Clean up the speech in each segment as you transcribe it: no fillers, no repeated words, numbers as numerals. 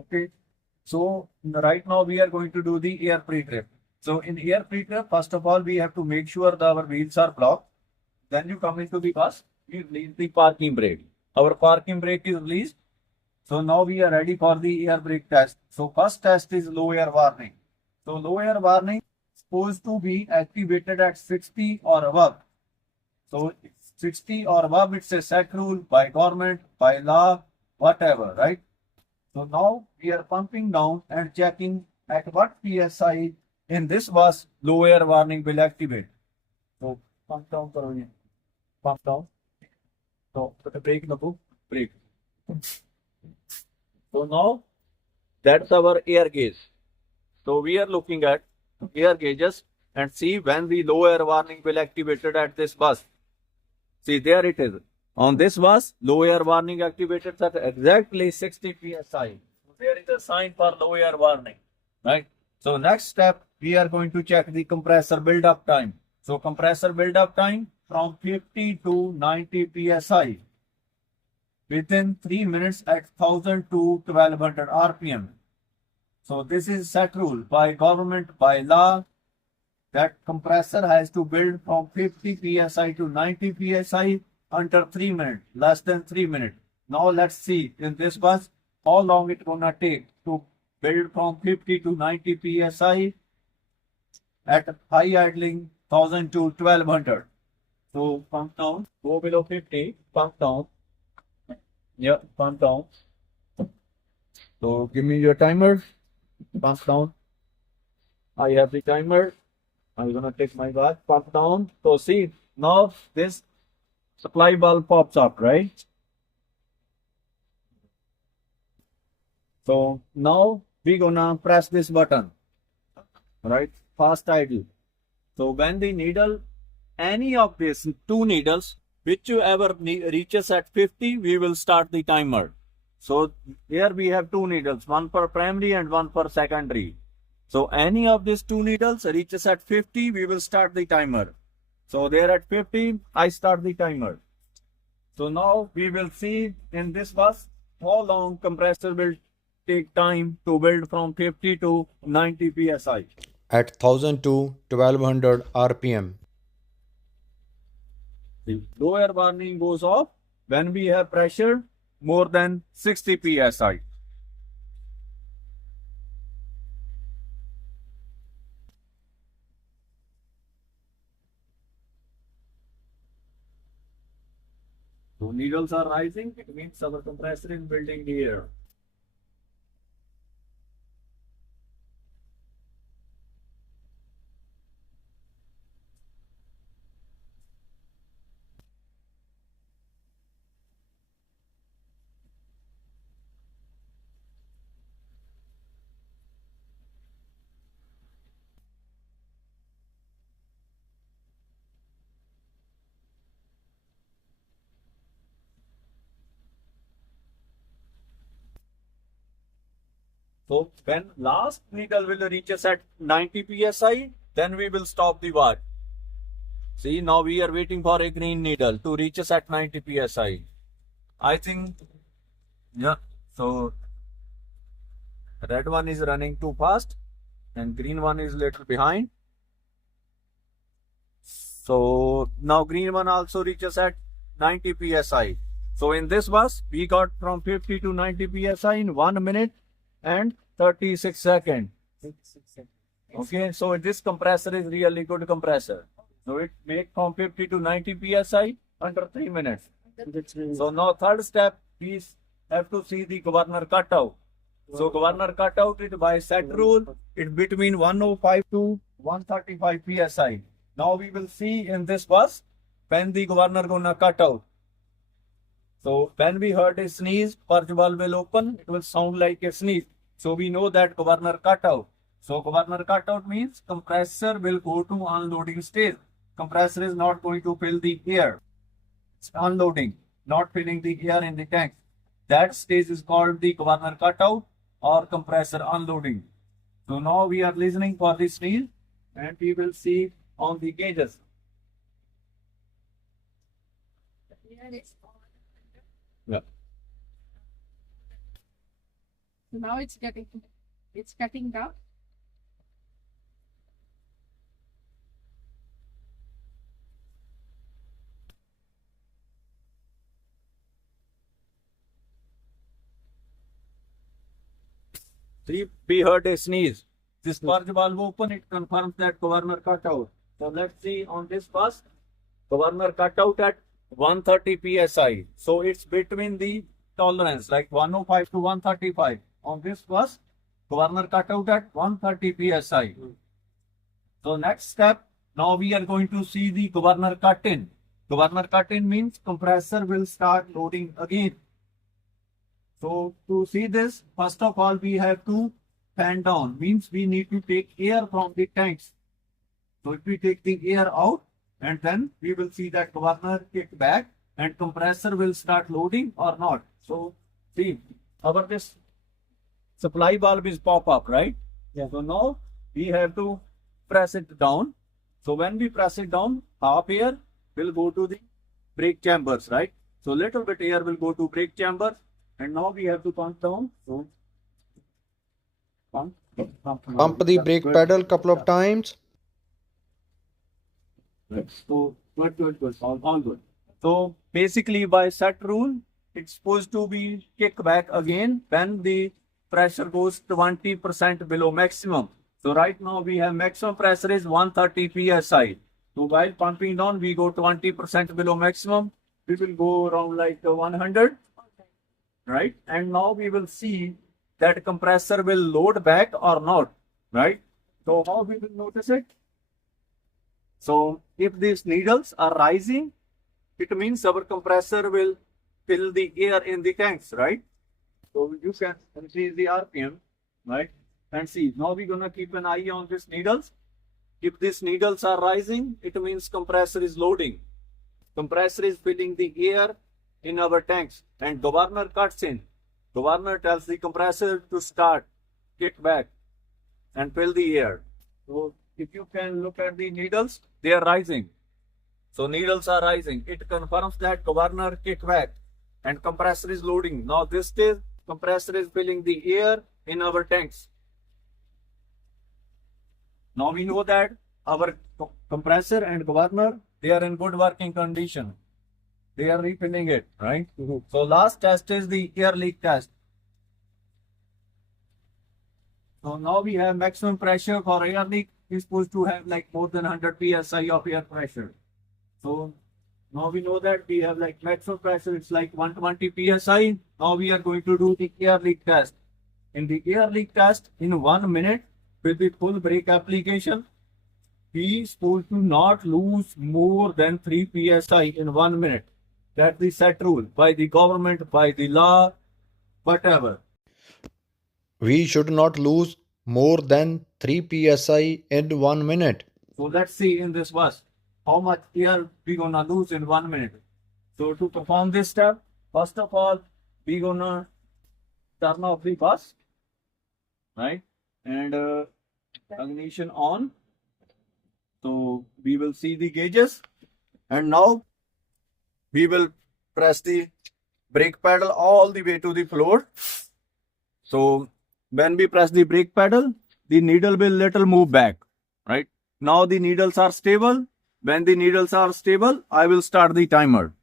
Okay. So right now we are going to do the air pre-trip. So in air pre-trip, first of all, we have to make sure that our wheels are blocked. Then you come into the bus, we release the parking brake. Our parking brake is released. So now we are ready for the air brake test. So first test is low air warning. So low air warning is supposed to be activated at 60 or above. So 60 or above, it's a set rule by government, by law, whatever, right? So now we are pumping down and checking at what PSI in this bus low air warning will activate. So pump down, karo ye. Pump down. So put the brake, Nabu, brake. So now that's our air gauge. So we are looking at air gauges and see when the low air warning will activated at this bus. See, there it is. On this bus, low air warning activated at exactly 60 psi. So there is a sign for low air warning, right? So next step, we are going to check the compressor build-up time. So compressor build-up time from 50 to 90 psi within 3 minutes at 1000 to 1200 RPM. So this is set rule by government, by law, that compressor has to build from 50 psi to 90 psi under 3 minutes, less than 3 minutes. Now let's see in this bus how long it's gonna take to build from 50 to 90 psi at high idling 1000 to 1200. So pump down, go below 50, pump down. Yeah, pump down. So give me your timer, pump down. I have the timer. I'm gonna take my bath, pump down. So see, now this supply valve pops up, right? So now we're gonna press this button, right? Fast idle. So when the needle, any of these two needles, whichever reaches at 50, we will start the timer. So here we have two needles, one for primary and one for secondary. So any of these two needles reaches at 50, we will start the timer. So there at 50, I start the timer. So now we will see in this bus how long compressor will take time to build from 50 to 90 psi. At 1000 to 1200 RPM. The low air warning goes off when we have pressure more than 60 psi. So needles are rising, it means our compressor is building the air. So when last needle will reaches at 90 psi, then we will stop the valve. See, now we are waiting for a green needle to reach us at 90 psi. I think, yeah, so red one is running too fast and green one is little behind. So now green one also reaches at 90 psi. So in this bus, we got from 50 to 90 psi in 1 minute and 36 seconds. Okay, so this compressor is really good compressor. So it make from 50 to 90 psi under 3 minutes. So now third step, we have to see the governor cutout. So governor cutout is by set rule, it's between 105 to 135 psi. Now we will see in this bus when the governor gonna cut out. So when we heard a sneeze, purge valve will open, it will sound like a sneeze. So we know that governor cut out. So governor cutout means compressor will go to unloading stage. Compressor is not going to fill the air. It's unloading, not filling the air in the tank. That stage is called the governor cutout or compressor unloading. So now we are listening for the sneeze and we will see on the gauges. Yeah. So now it's cutting down. See, we heard a sneeze. This purge valve open, it confirms that governor cut out. So let's see on this first. Governor cut out at 130 psi. So it's between the tolerance like 105 to 135. On this first, governor cut out at 130 psi. So next step, now we are going to see the governor cut in. Governor cut in means compressor will start loading again. So to see this, first of all, we have to fan down, means we need to take air from the tanks. So if we take the air out, and then we will see that governor kick back and compressor will start loading or not. So see, our this supply valve is pop up, right? Yeah. So now we have to press it down. So when we press it down, half air will go to the brake chambers, right? So little bit air will go to brake chamber. And now we have to pump down. So pump Pump the brake pedal couple of times. Right. So good. All good. So basically by set rule, it's supposed to be kick back again when the pressure goes 20% below maximum. So right now we have maximum pressure is 130 psi. So while pumping down, we go 20% below maximum. We will go around like 100. Right? And now we will see that compressor will load back or not, right? So how we will notice it? So if these needles are rising, it means our compressor will fill the air in the tanks, right? So you can increase the RPM, right? And see, now we're gonna keep an eye on these needles. If these needles are rising, it means compressor is loading. Compressor is filling the air in our tanks, and governor cuts in. Governor tells the compressor to start, kick back, and fill the air. So if you can look at the needles, they are rising. So needles are rising. It confirms that governor kick back and compressor is loading. Now this stage, compressor is filling the air in our tanks. Now we know that our compressor and governor, they are in good working condition. They are refilling it, right? So last test is the air leak test. So now we have maximum pressure for air leak is supposed to have like more than 100 psi of air pressure. So now we know that we have like maximum pressure, it's like 120 psi. Now we are going to do the air leak test. In the air leak test, in 1 minute with the full brake application, we is supposed to not lose more than 3 psi in 1 minute. That's the set rule by the government, by the law, whatever. We should not lose more than 3 psi in 1 minute. So let's see in this verse how much air we gonna lose in 1 minute. So to perform this step, first of all, we gonna turn off the bus, right? And ignition on. So we will see the gauges, and now we will press the brake pedal all the way to the floor. So when we press the brake pedal, the needle will little move back, right? Now the needles are stable. When the needles are stable, I will start the timer.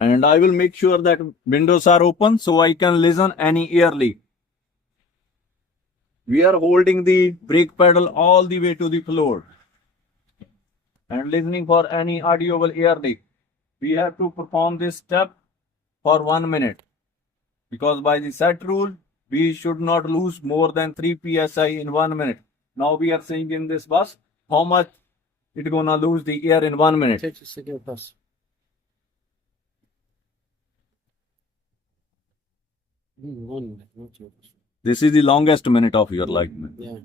And I will make sure that windows are open so I can listen any air leak. We are holding the brake pedal all the way to the floor and listening for any audible air leak. We have to perform this step for 1 minute because by the set rule, we should not lose more than 3 psi in 1 minute. Now we are seeing in this bus how much it gonna lose the air in 1 minute. Take a second bus. One minute, not yours. This is the longest minute of your life. Yeah,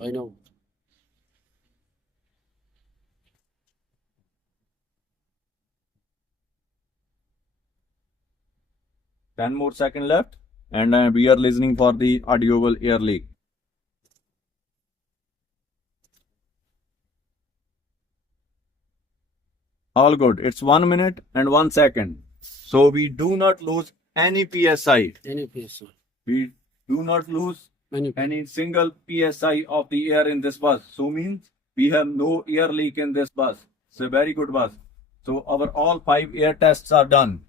I know. Ten more seconds left, and we are listening for the audible air leak. All good. It's 1 minute and 1 second. So we do not lose any PSI. Any PSI. We do not lose any single PSI of the air in this bus. So means we have no air leak in this bus. It's a very good bus. So our all 5 air tests are done.